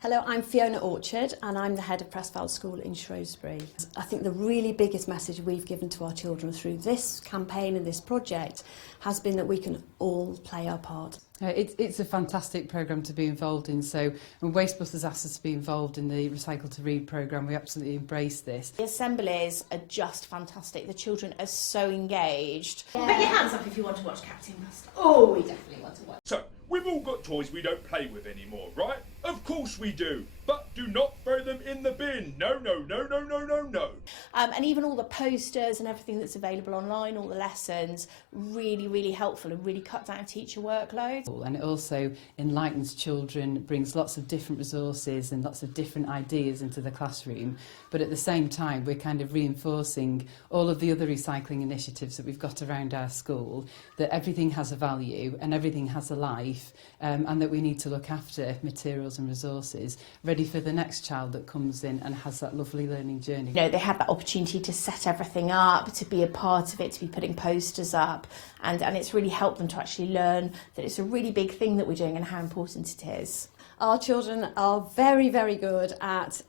Hello, I'm Fiona Orchard and I'm the head of Prestfelde School in Shrewsbury. I think the really biggest message we've given to our children through this campaign and this project has been that we can all play our part. It's a fantastic programme to be involved in. So when Wastebusters asked us to be involved in the Recycle to Read programme, we absolutely embrace this. The assemblies are just fantastic. The children are so engaged. Yeah. Put your hands up if you want to watch Captain Mustard. Oh, we definitely want to watch. So, we've all got toys we don't play with anymore, right? Of course we do. But do not throw them in the bin. No, no, no, no, no, no, no. And even all the posters and everything that's available online, all the lessons, really, really helpful and really cut down teacher workload. And it also enlightens children, brings lots of different resources and lots of different ideas into the classroom. But at the same time, we're kind of reinforcing all of the other recycling initiatives that we've got around our school, that everything has a value and everything has a life, and that we need to look after materials and resources ready for the next child that comes in and has that lovely learning journey. You know, they have that opportunity to set everything up, to be a part of it, to be putting posters up, and it's really helped them to actually learn that it's a really big thing that we're doing and how important it is. Our children are very, very good at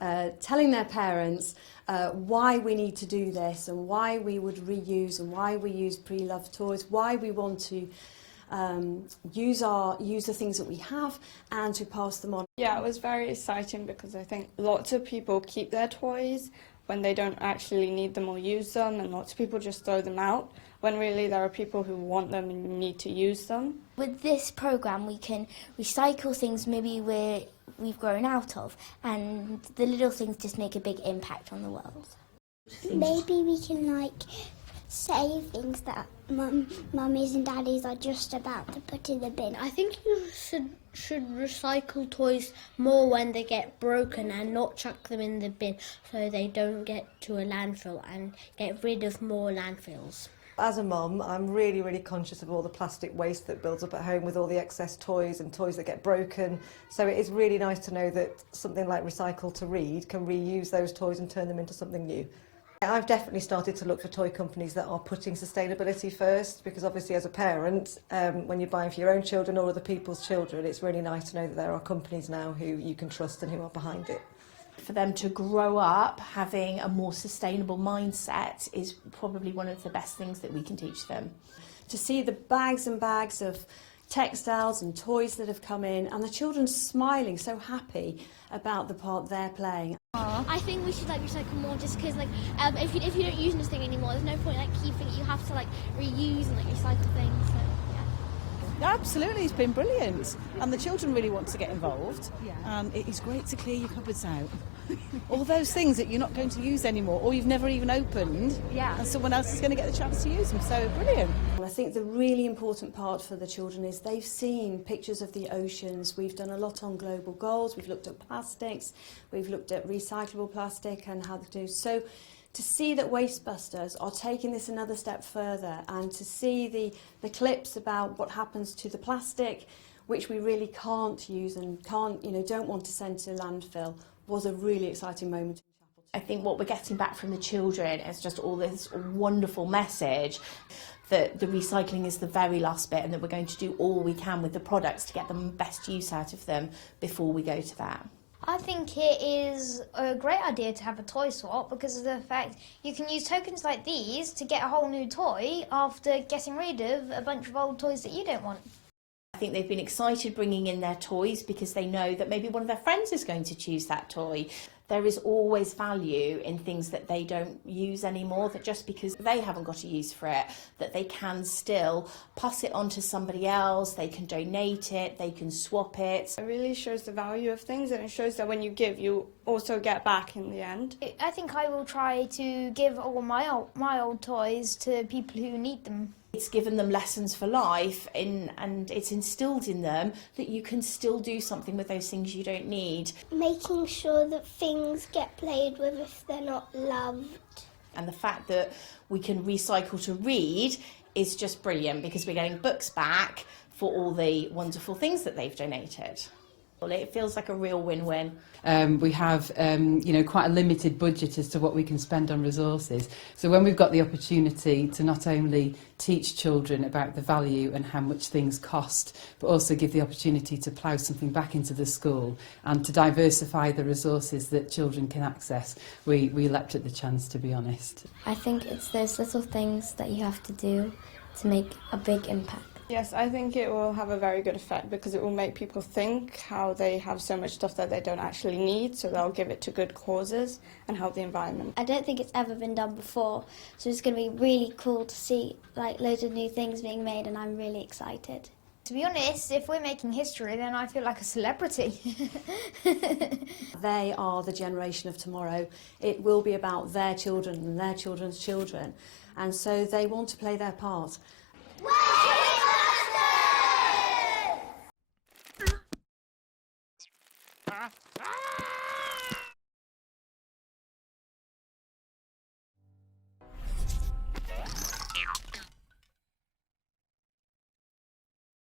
telling their parents why we need to do this and why we would reuse and why we use pre-loved toys, why we want to use the things that we have and to pass them on. Yeah, it was very exciting because I think lots of people keep their toys when they don't actually need them or use them, and lots of people just throw them out when really there are people who want them and need to use them. With this programme we can recycle things maybe we've grown out of, and the little things just make a big impact on the world. Maybe we can say things that mummies and daddies are just about to put in the bin. I think you should recycle toys more when they get broken and not chuck them in the bin so they don't get to a landfill, and get rid of more landfills. As a mum, I'm really, really conscious of all the plastic waste that builds up at home with all the excess toys and toys that get broken. So it is really nice to know that something like Recycle to Read can reuse those toys and turn them into something new. I've definitely started to look for toy companies that are putting sustainability first, because obviously as a parent, when you're buying for your own children or other people's children, it's really nice to know that there are companies now who you can trust and who are behind it. For them to grow up having a more sustainable mindset is probably one of the best things that we can teach them. To see the bags and bags of textiles and toys that have come in and the children smiling, so happy about the part they're playing. I think we should recycle more, just because if you don't use this thing anymore, there's no point keeping it. You have to reuse and recycle things. So, yeah. Absolutely, it's been brilliant, and the children really want to get involved. It is great to clear your cupboards out. All those things that you're not going to use anymore or you've never even opened, and someone else is going to get the chance to use them, so brilliant. I think the really important part for the children is they've seen pictures of the oceans. We've done a lot on global goals, we've looked at plastics, we've looked at recyclable plastic and how to do so. To see that Wastebusters are taking this another step further, and to see the clips about what happens to the plastic, which we really can't use and don't want to send to landfill, was a really exciting moment. I think what we're getting back from the children is just all this wonderful message that the recycling is the very last bit, and that we're going to do all we can with the products to get the best use out of them before we go to that. I think it is a great idea to have a toy swap, because of the fact you can use tokens like these to get a whole new toy after getting rid of a bunch of old toys that you don't want. I think they've been excited bringing in their toys because they know that maybe one of their friends is going to choose that toy. There is always value in things that they don't use anymore, that just because they haven't got a use for it, that they can still pass it on to somebody else, they can donate it, they can swap it. It really shows the value of things, and it shows that when you give, you also get back in the end. I think I will try to give all my old toys to people who need them. It's given them lessons for life, and it's instilled in them that you can still do something with those things you don't need. Making sure that things get played with if they're not loved. And the fact that we can recycle to read is just brilliant, because we're getting books back for all the wonderful things that they've donated. It feels like a real win-win. We have, quite a limited budget as to what we can spend on resources. So when we've got the opportunity to not only teach children about the value and how much things cost, but also give the opportunity to plough something back into the school and to diversify the resources that children can access, we leapt at the chance, to be honest. I think it's those little things that you have to do to make a big impact. Yes, I think it will have a very good effect because it will make people think how they have so much stuff that they don't actually need, so they'll give it to good causes and help the environment. I don't think it's ever been done before, so it's going to be really cool to see like loads of new things being made, and I'm really excited. To be honest, if we're making history, then I feel like a celebrity. They are the generation of tomorrow. It will be about their children and their children's children, and so they want to play their part.